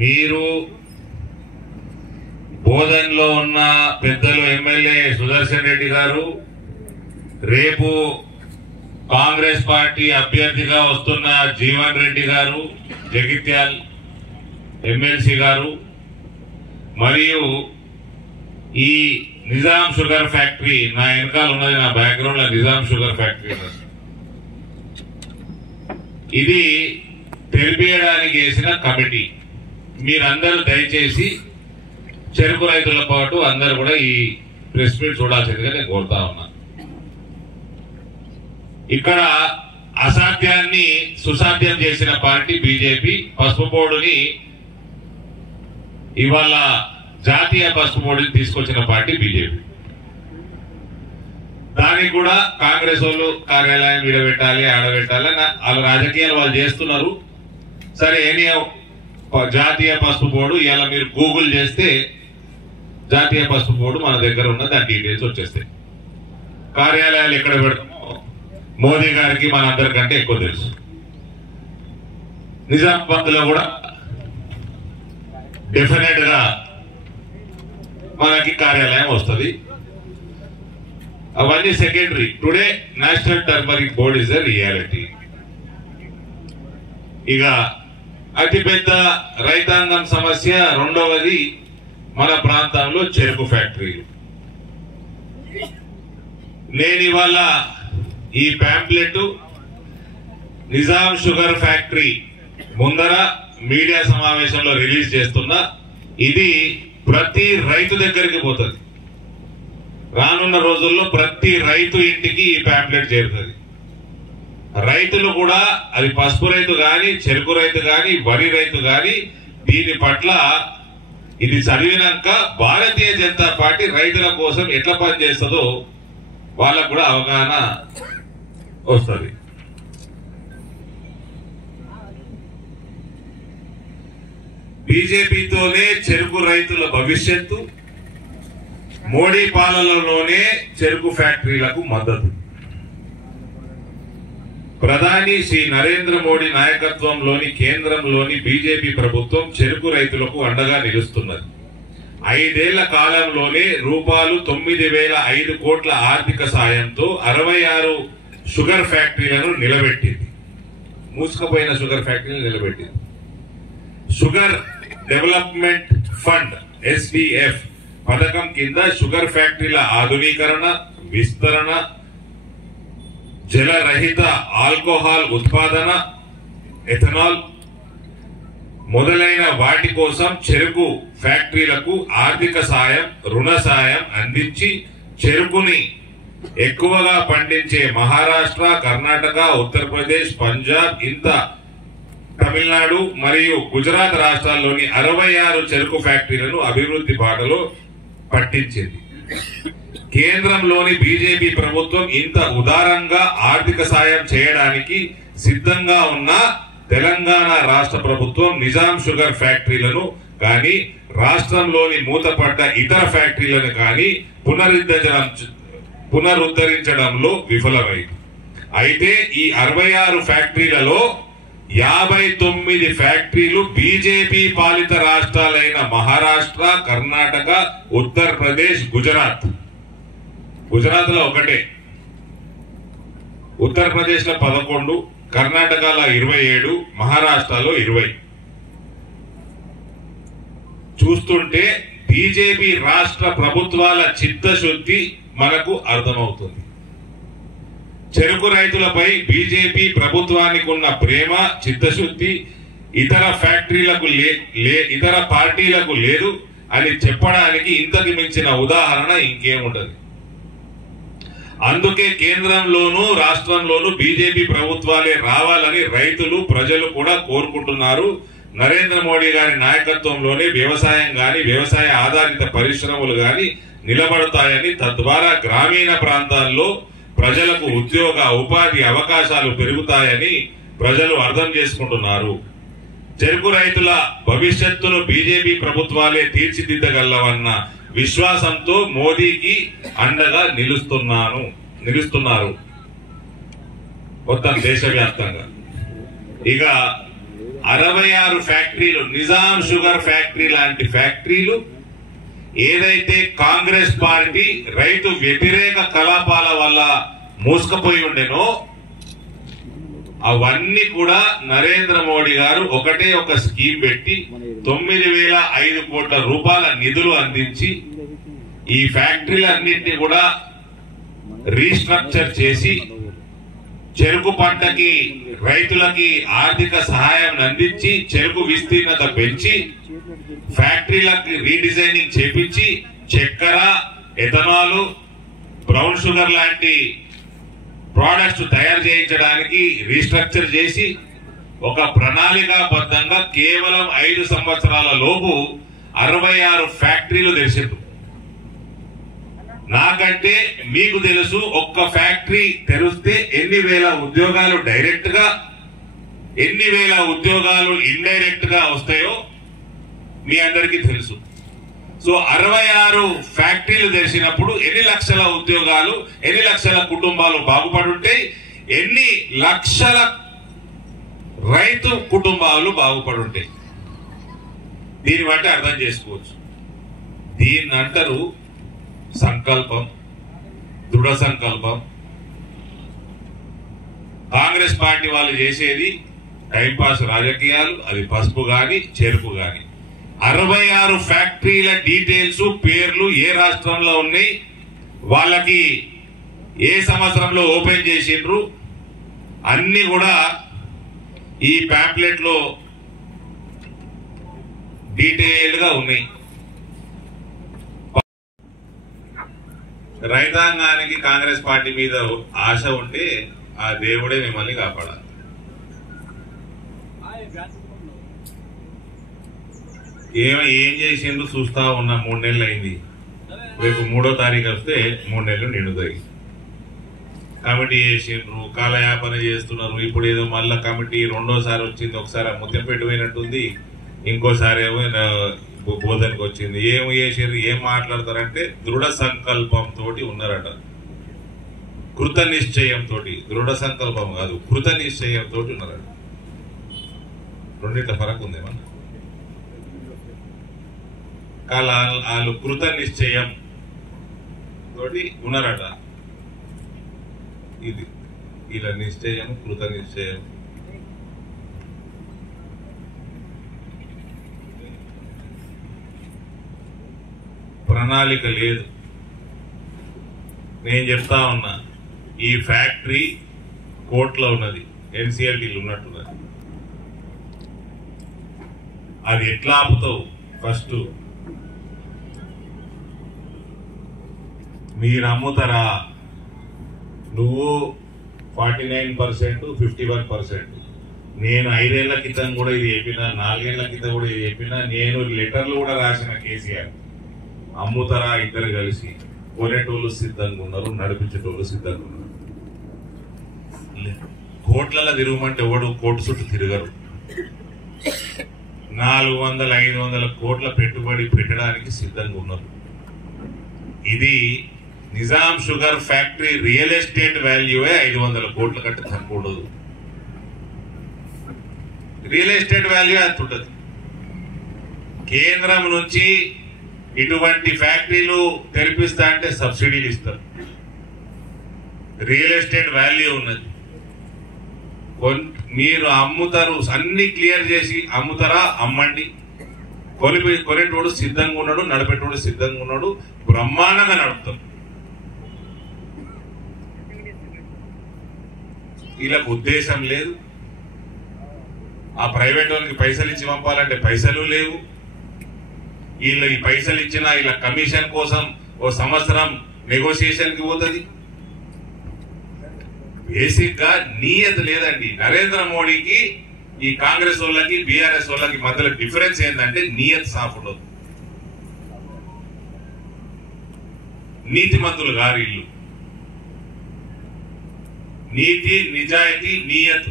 మీరు బోధన్లో ఉన్న పెద్దలు ఎమ్మెల్యే సుదర్శన్ రెడ్డి గారు, రేపు కాంగ్రెస్ పార్టీ అభ్యర్థిగా వస్తున్న జీవన్ రెడ్డి గారు, జగిత్యాల్ ఎమ్మెల్సీ గారు, మరియు ఈ నిజాం షుగర్ ఫ్యాక్టరీ, నా వెనకాల ఉన్నది, నా బ్యాక్గ్రౌండ్ లో నిజాం షుగర్ ఫ్యాక్టరీ ఉన్నది. ఇది తెలిపేయడానికి వేసిన కమిటీ. మీరందరూ దయచేసి చెరుకు రైతుల పాటు అందరూ కూడా ఈ ప్రెస్ మీట్ చూడాల్సిందిగా నేను కోరుతా ఉన్నా. ఇక్కడ అసాధ్యాన్ని సుసాధ్యం చేసిన పార్టీ బీజేపీ. పసుపు బోర్డుని ఇవాళ జాతీయ పసుపు బోర్డుని తీసుకొచ్చిన పార్టీ బీజేపీ. దానికి కూడా కాంగ్రెస్ వాళ్ళు కార్యాలయం విడబెట్టాలి, ఆడబెట్టాలి, వాళ్ళ రాజకీయాలు వాళ్ళు చేస్తున్నారు. సరే, జాతీయ పసుపు బోర్డు ఇలా మీరు గూగుల్ చేస్తే జాతీయ పసుపు బోర్డు మన దగ్గర ఉన్న దాని డీటెయిల్స్ వచ్చేస్తాయి. కార్యాలయాలు ఎక్కడ పెడతామో మోదీ గారికి మనందరికంటే ఎక్కువ తెలుసు. నిజామాబాద్ లో కూడా డెఫినెట్ గా మనకి కార్యాలయం వస్తుంది. అవన్నీ secondary. Today national turmeric board is the reality. ఇక అతిపెద్ద రైతాంగం సమస్య రెండవది మన ప్రాంతంలో చెరుకు ఫ్యాక్టరీలు. నేను ఇవాళ ఈ ప్యాంప్లెట్ నిజాం షుగర్ ఫ్యాక్టరీ ముందర మీడియా సమావేశంలో రిలీజ్ చేస్తున్నా. ఇది ప్రతి రైతు దగ్గరికి పోతుంది. రానున్న రోజుల్లో ప్రతి రైతు ఇంటికి ఈ ప్యాంప్లెట్ చేరుతుంది. రైతులు కూడా, అది పసుపు రైతు గాని, చెరుకు రైతు గాని, వరి రైతు గాని, దీని పట్ల ఇది చదివినాక భారతీయ జనతా పార్టీ రైతుల కోసం ఎట్లా పనిచేస్తుందో వాళ్ళకు కూడా అవగాహన వస్తుంది. బీజేపీతోనే చెరుకు రైతుల భవిష్యత్తు, మోడీ పాలనలోనే చెరుకు ఫ్యాక్టరీలకు మద్దతు. ప్రధాని శ్రీ నరేంద్ర మోడీ నాయకత్వంలోని కేంద్రంలోని బీజేపీ ప్రభుత్వం చెరుకు రైతులకు అండగా నిలుస్తున్నది. 5 ఏళ్ల కాలంలోనే రూపాయలు 9,005 కోట్ల ఆర్థిక సాయంతో 66 షుగర్ ఫ్యాక్టరీలను నిలబెట్టింది. మూసుకుపోయిన షుగర్ ఫ్యాక్టరీలను నిలబెట్టింది. షుగర్ డెవలప్మెంట్ ఫండ్ SDF పథకం కింద షుగర్ ఫ్యాక్టరీల ఆధునీకరణ, విస్తరణ, జలరహిత ఆల్కహాల్ ఉత్పాదన, ఎథనాల్ మొదలైన వాటి కోసం చెరుకు ఫ్యాక్టరీలకు ఆర్థిక సాయం, రుణ సాయం అందించి చెరుకుని ఎక్కువగా పండించే మహారాష్ట్ర, కర్ణాటక, ఉత్తరప్రదేశ్, పంజాబ్, తమిళనాడు మరియు గుజరాత్ రాష్ట్రాల్లోని 66 చెరుకు ఫ్యాక్టరీలను అభివృద్ధి బాటలో పట్టించింది. కేంద్రంలోని బీజేపీ ప్రభుత్వం ఇంత ఉదారంగా ఆర్థిక సాయం చేయడానికి సిద్ధంగా ఉన్న తెలంగాణ రాష్ట్ర ప్రభుత్వం నిజాం షుగర్ ఫ్యాక్టరీలను కానీ, రాష్ట్రంలోని మూతపడ్డ ఇతర ఫ్యాక్టరీలను కానీ పునరుద్ధరించడంలో విఫలమైంది. అయితే ఈ 66 ఫ్యాక్టరీలలో 59 ఫ్యాక్టరీలు బీజేపీ పాలిత రాష్ట్రాలైన మహారాష్ట్ర, కర్ణాటక, ఉత్తరప్రదేశ్, గుజరాత్ లో ఒకటే, ఉత్తరప్రదేశ్ లో 11, కర్ణాటకలో 27, మహారాష్ట్రలో 20. చూస్తుంటే బీజేపీ రాష్ట్ర ప్రభుత్వాల చిత్తశుద్ధి మనకు అర్థమవుతుంది. చెరుకు రైతులపై బీజేపీ ప్రభుత్వానికి ఉన్న ప్రేమ, చిత్తశుద్ధి ఇతర పార్టీలకు లేదు అని చెప్పడానికి ఇంతకు మించిన ఉదాహరణ ఇంకేముంటది. అందుకే కేంద్రంలోనూ రాష్ట్రంలోనూ బీజేపీ ప్రభుత్వాలే రావాలని రైతులు, ప్రజలు కూడా కోరుకుంటున్నారు. నరేంద్ర మోడీ గారి నాయకత్వంలోనే వ్యవసాయం గాని, వ్యవసాయ ఆధారిత పరిశ్రమలు గాని నిలబడతాయని, తద్వారా గ్రామీణ ప్రాంతాల్లో ప్రజలకు ఉద్యోగ, ఉపాధి అవకాశాలు పెరుగుతాయని ప్రజలు అర్థం చేసుకుంటున్నారు. చెరుకు రైతుల భవిష్యత్తును బీజేపీ ప్రభుత్వాలే తీర్చిదిద్దగలవన్న విశ్వాసంతో మోదీకి అండగా నిలుస్తున్నారు మొత్తం దేశవ్యాప్తంగా. ఇక 66 ఫ్యాక్టరీలు, నిజాం షుగర్ ఫ్యాక్టరీ లాంటి ఫ్యాక్టరీలు ఏదైతే కాంగ్రెస్ పార్టీ రైతు వ్యతిరేక కలాపాల వల్ల మూసుకుపోయి ఉండేనో అవన్నీ కూడా నరేంద్ర మోడీ గారు ఒకటే ఒక స్కీమ్ పెట్టి 9,005 కోట్ల రూపాయల నిధులు అందించి ఈ ఫ్యాక్టరీలన్నింటినీ కూడా రీస్ట్రక్చర్ చేసి చెరుకు పంటకి రైతులకి ఆర్థిక సహాయం అందించి చెరుకు విస్తీర్ణత పెంచి ఫ్యాక్టరీలకి రీడిజైనింగ్ చేపించి చక్కెర, ఎథనాల్, బ్రౌన్ షుగర్ లాంటి ప్రోడక్ట్స్ తయారు చేయించడానికి రీస్ట్రక్చర్ చేసి ఒక ప్రణాళికాబద్ధంగా కేవలం 5 సంవత్సరాల లోపు 66 ఫ్యాక్టరీలు తెరిచారు. నాకంటే మీకు తెలుసు ఒక్క ఫ్యాక్టరీ తెరిస్తే ఎన్ని వేల ఉద్యోగాలు డైరెక్ట్ గా, ఎన్ని వేల ఉద్యోగాలు ఇండైరెక్ట్ గా వస్తాయో మీ అందరికీ తెలుసు. సో 66 ఫ్యాక్టరీలు తెరిచినప్పుడు ఎన్ని లక్షల ఉద్యోగాలు, ఎన్ని లక్షల కుటుంబాలు బాగుపడుంటాయి, ఎన్ని లక్షల రైతు కుటుంబాలు బాగుపడుంటాయి. దీన్ని బట్టి అర్థం చేసుకోవచ్చు. దీన్ని అంటారు సంకల్పం, దృఢ సంకల్పం. కాంగ్రెస్ పార్టీ వాళ్ళు చేసేది టైంపాస్ రాజకీయాలు, అది పసుపు గాని చెరుకు గాని. 66 ఫ్యాక్టరీల డీటెయిల్స్, పేర్లు ఏ రాష్ట్రంలో ఉన్నాయి, వాళ్ళకి ఏ సంవత్సరంలో ఓపెన్ చేసిండ్రు అన్ని కూడా ఈ ప్యాంప్లెట్ లో డీటెయిల్ గా ఉన్నాయి. రైతాంగానికి కాంగ్రెస్ పార్టీ మీద ఆశ ఉంటే ఆ దేవుడే మిమ్మల్ని కాపాడాలి. ఏం చేసిండ్రు చూస్తా ఉన్నా. 3 నెలలు అయింది. రేపు 3వ తారీఖు వస్తే 3 నెలలు నిండుతాయి. కమిటీ చేసిండ్రు, కాలయాపన చేస్తున్నారు. ఇప్పుడు ఏదో మళ్ళా కమిటీ రెండోసారి వచ్చింది. ఒకసారి ముత్యంపేట పోయినట్టుంది, ఇంకోసారి ఏమో బోధనకు వచ్చింది. ఏం చేసారు, ఏం మాట్లాడతారంటే దృఢ సంకల్పంతో ఉన్నారట. కృత నిశ్చయంతో, దృఢ సంకల్పం కాదు, కృత నిశ్చయంతో ఉన్నారట. రెండింటి ఫరక్ ఉందేమన్నా. వాళ్ళు కృత నిశ్చయం తోటి ఉన్నారట. ఇది ఇలా నిశ్చయం, కృత నిశ్చయం. ప్రణాళిక లేదు. నేను చెప్తా ఉన్నా, ఈ ఫ్యాక్టరీ కోర్టులో ఉన్నది, ఎన్సీఎల్టీలు ఉన్నట్టున్నది. అది ఎట్లా ఆపుతావు? ఫస్ట్ మీరు అమ్ముతారా? నువ్వు 49%, 51%. నేను 5 ఏళ్ల క్రితం కూడా ఇది చెప్పినా, 4 ఏళ్ల క్రితం కూడా ఇది చెప్పినా. నేను లెటర్లు కూడా రాసిన కేసీఆర్. అమ్ముతారా? ఇద్దరు కలిసి. కొనేటోళ్ళు సిద్ధంగా ఉన్నారు, నడిపించేటోళ్ళు సిద్ధంగా ఉన్నారు. కోట్లలో తిరగమంటే ఎవడు కోర్టు చుట్టూ తిరగరు. 400-500 కోట్ల పెట్టుబడి పెట్టడానికి సిద్ధంగా ఉన్నారు. ఇది Nizam sugar factory real estate వాల్యూవే 500 కోట్ల కంటే తక్కువ ఉండదు. రియల్ ఎస్టేట్ వాల్యూ అంత ఉంటుంది. కేంద్రం నుంచి ఇటువంటి ఫ్యాక్టరీలు తెరిపిస్తా అంటే సబ్సిడీలు ఇస్తారు. రియల్ ఎస్టేట్ వాల్యూ ఉన్నది. మీరు అమ్ముతారు, అన్ని క్లియర్ చేసి అమ్ముతారా? అమ్మండి. కొనేటోడు సిద్ధంగా ఉన్నాడు, నడిపేటోడు సిద్ధంగా ఉన్నాడు. బ్రహ్మాండంగా నడుపుతాం. వీళ్ళకు ఉద్దేశం లేదు. ఆ ప్రైవేట్ వాళ్ళకి పైసలు ఇచ్చి పంపాలంటే పైసలు లేవు. వీళ్ళు ఈ పైసలు ఇచ్చినా వీళ్ళ కమిషన్ కోసం ఓ సంవత్సరం నెగోషియేషన్ కి పోతుంది. బేసిక్ గా నియత లేదండి. నరేంద్ర మోడీకి ఈ కాంగ్రెస్ వాళ్ళకి, బీఆర్ఎస్ వాళ్ళకి మధ్యలో డిఫరెన్స్ ఏంటంటే నియత్ సాఫ్ ఉండదు. నీతిమంతులు గారు ఇల్లు. నీతి, నిజాయితీ, నియత్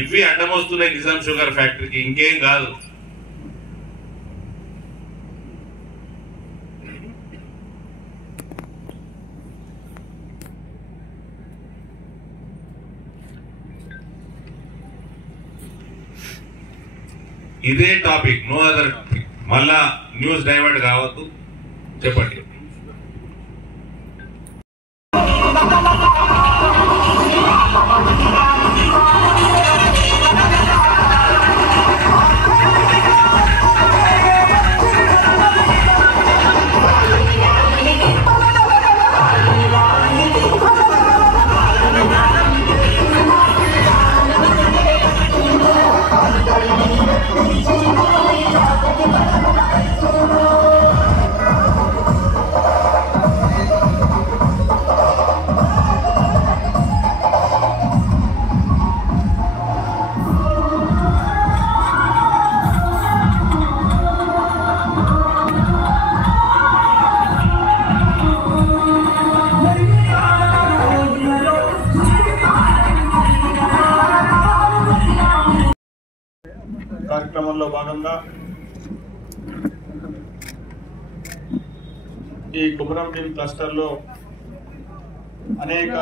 ఇవి అడ్డమొస్తున్నాయి నిజాం షుగర్ ఫ్యాక్టరీకి, ఇంకేం కాదు. ఇదే టాపిక్, నో అదర్. మళ్ళా న్యూస్ డైవర్ట్ కావద్దు, చెప్పండి. కార్యక్రమంలో భాగంగా ఈ కుమరం భీం క్లస్టర్లో అనేక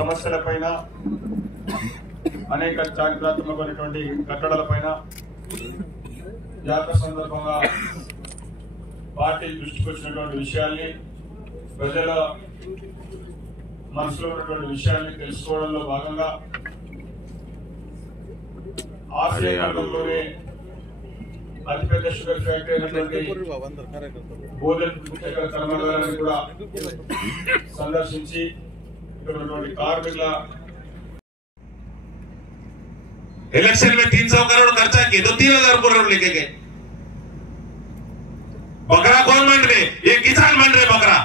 సమస్యలపైన, అనేక చారిత్రాత్మకమైనటువంటి కట్టడాలపైన జాతర సందర్భంగా పార్టీ దృష్టికి వచ్చినటువంటి విషయాల్ని, ప్రజల మనసులో ఉన్నటువంటి విషయాల్ని తెలుసుకోవడంలో భాగంగా ఆసియాలోనే అతిపెద్ద షుగర్ ఫ్యాక్టరీ అయినటువంటి బోధన్ కర్మాగారాన్ని కూడా సందర్శించి ఇక్కడ ఉన్నటువంటి కార్మికుల इलेक्शन में 300 करोड़ खर्चा किए तो 3000 करोड़ लेके गए। बकरा कौन बन रहे? ये किसान बन रहे बकरा,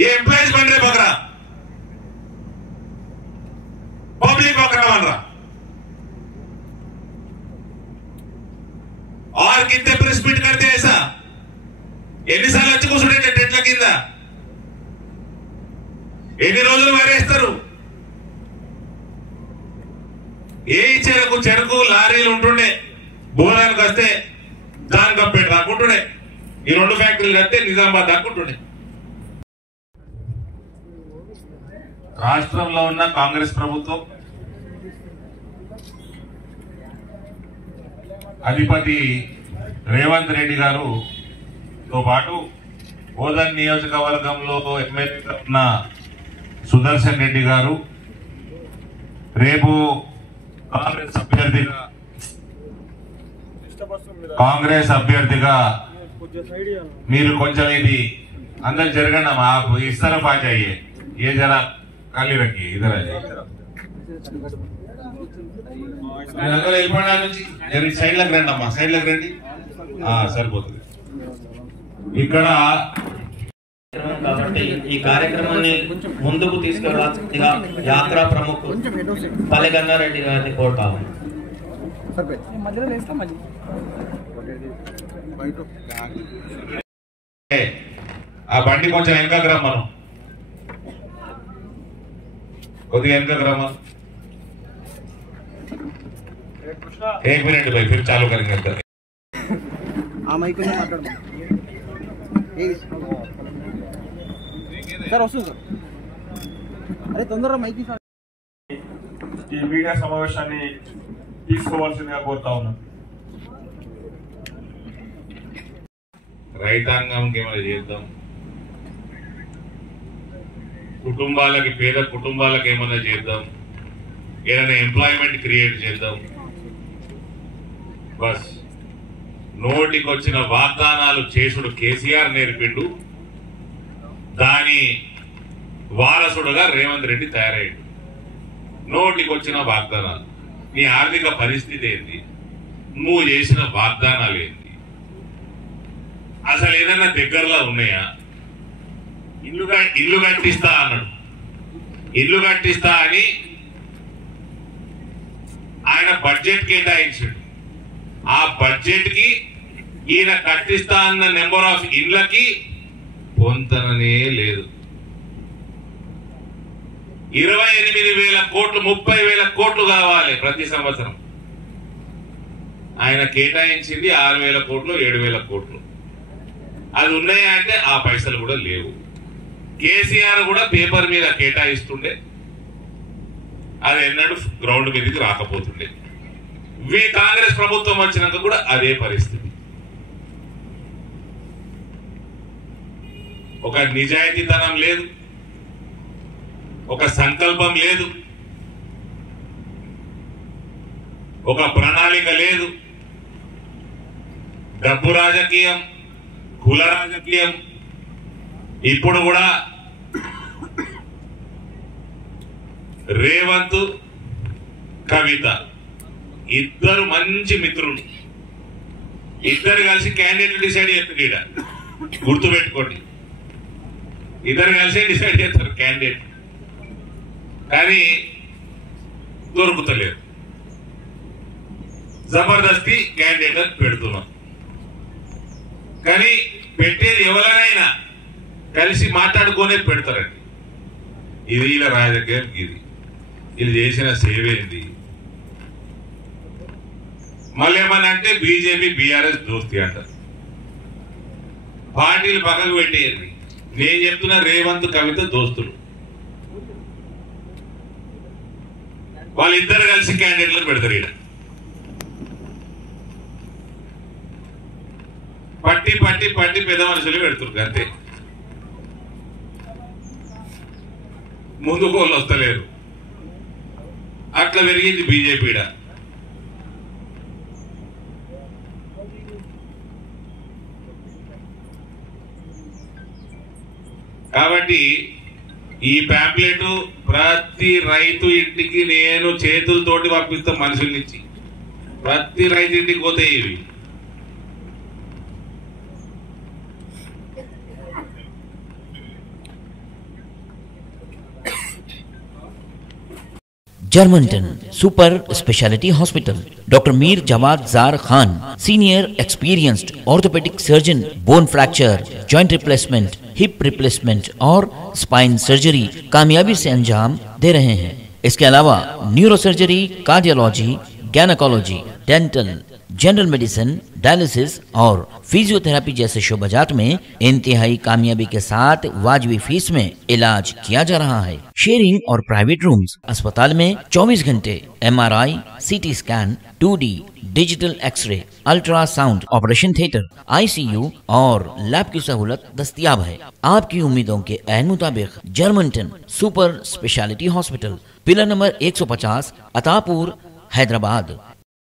ये एम्प्लॉयज बन रहे बकरा, पब्लिक बकरा बन रहा। और कितने प्रेस मीट करते हैं ऐसा? ఎన్ని సార్లు వచ్చి కూర్చుంటే టెంట్ల కింద ఎన్ని రోజులు వరేస్తారు? ఏ చెరకు లారీలు ఉంటుండే, బోనానికి వస్తే జాన్ కంపేట రాకుంటుండే, ఈ 2 ఫ్యాక్టరీలు కడితే నిజామాబాద్ దాక్కుంటుండే. రాష్ట్రంలో ఉన్న కాంగ్రెస్ ప్రభుత్వం అధిపతి రేవంత్ రెడ్డి గారుతో పాటు బోధన్ నియోజకవర్గంలో ఎమ్మెల్యేగా ఉన్న సుదర్శన్ రెడ్డి గారు రేపు కాంగ్రెస్ అభ్యర్థిగా మీరు కొంచెం ఇది అందరు జరగండి, ఇస్ तरफ आ जाइए, ये जरा खाली रखिए, इधर आ जाइए, వెళ్ళిపోయినా నుంచి సైడ్ లకు రండి అమ్మా, సైడ్ లకు రండి, సరిపోతుంది. ఇక్కడ కాబట్టి ఈ కార్యక్రమాన్ని ముందుకు తీసుకెళ్లాల్సిందిగా యాత్రా ప్రముఖులు పల్లెగన్నారెడ్డి గారిని కోరుతాము. ఆ బండి కొంచెం వెనకకు రమ్మను, కొద్దిగా వెనకకు రమ్మను. एक मिनट भाई, फिर चालू करेंगे अंदर. అరే తొందరగా మైకి ఈ మీడియా సమావేశాన్ని తీసుకోవాల్సిందిగా కోరుతా ఉన్నాను. రైతాంగంకి ఏమైనా చేద్దాం, కుటుంబాలకి, పేద కుటుంబాలకు ఏమైనా చేద్దాం, ఏదైనా ఎంప్లాయ్మెంట్ క్రియేట్ చేద్దాం. బస్ నోటికొచ్చిన వాగ్దానాలు చేసుడు కేసీఆర్ నేర్పిండు, దాని వారసుడుగా రేవంత్ రెడ్డి తయారయ్యాడు. నోటికొచ్చిన వాగ్దానాలు, నీ ఆర్థిక పరిస్థితి ఏంటి, నువ్వు చేసిన వాగ్దానాలు ఏంటి, అసలు ఏదైనా దగ్గరలో ఉన్నాయా? ఇల్లు కట్టిస్తా అన్నాడు, ఇల్లు కట్టిస్తా అని ఆయన బడ్జెట్ కేటాయించాడు. ఆ బడ్జెట్ కి ఈయన కట్టిస్తా అన్న నెంబర్ ఆఫ్ ఇళ్లకి పొంతననే లేదు. 28,000 కోట్లు, 30,000 కోట్లు కావాలి ప్రతి సంవత్సరం. ఆయన కేటాయించింది 6,000 కోట్లు, 7,000 కోట్లు. అది ఉన్నాయా అంటే ఆ పైసలు కూడా లేవు. కేసీఆర్ కూడా పేపర్ మీద కేటాయిస్తుండే, అది ఎన్నడూ గ్రౌండ్ మీదకి రాకపోతుండే. కాంగ్రెస్ ప్రభుత్వం వచ్చినాక కూడా అదే పరిస్థితి. ఒక నిజాయితీతనం లేదు, ఒక సంకల్పం లేదు, ఒక ప్రణాళిక లేదు. డబ్బు రాజకీయం, కుల రాజకీయం. ఇప్పుడు కూడా రేవంత్, కవిత ఇద్దరు మంచి మిత్రులు, ఇద్దరు కలిసి క్యాండిడేట్ డిసైడ్ చేస్తారు. గుర్తు పెట్టుకోండి, ఇద్దరు కలిసి డిసైడ్ చేస్తారు క్యాండిడేట్, కానీ దొరుకుతలేరు. జబర్దస్తి క్యాండిడేట్ పెడుతున్నాం, కానీ పెట్టేది ఎవరైనా కలిసి మాట్లాడుకునే పెడతారండి. ఇది ఇలా రాజకీయం, ఇది చేసిన సేవేంది. మళ్ళీ ఏమన్నా అంటే బీజేపీ బీఆర్ఎస్ దోస్తి అంటారు. పార్టీలు పక్కకు పెట్టేయండి. నేను చెప్తున్నా, రేవంత్ కవిత దోస్తులు, వాళ్ళిద్దరు కలిసి క్యాండిడేట్లు పెడతారు. ఇక్కడ పట్టి పట్టి పట్టి పెద్ద మనుషులు పెడుతున్నారు అంతే. ముందుకు వాళ్ళు వస్తలేరు. అట్లా పెరిగింది బీజేపీ. కాబట్టి ఈ ప్యాంప్లెట్ ప్రతి రైతు ఇంటికి నేను చేతులతోటి పంపిస్తా. మనుషుల నుంచి ప్రతి రైతు ఇంటికి పోతాయి ఇవి. Germanton super speciality hospital, doctor Mir Jawad Jar Khan, senior experienced orthopaedic surgeon, bone fracture, joint replacement, hip replacement और स्पाइन सर्जरी कामयाबी से अंजाम दे रहे हैं। इसके अलावा neuro surgery, cardiology, gynaecology, dental, general medicine, dialysis और फिजियोथेरेपी जैसे शोबाजात में इंतहाई कामयाबी के साथ वाजबी फीस में इलाज किया जा रहा है। शेयरिंग और प्राइवेट रूम्स। अस्पताल में 24 घंटे MRI, CT scan, 2D digital x-ray, ultrasound, operation theatre, ICU और लैब की सहूलत दस्तयाब है। आपकी उम्मीदों के ऐन मुताबिक Germanton super speciality hospital, pillar number 150, Attapur, Hyderabad.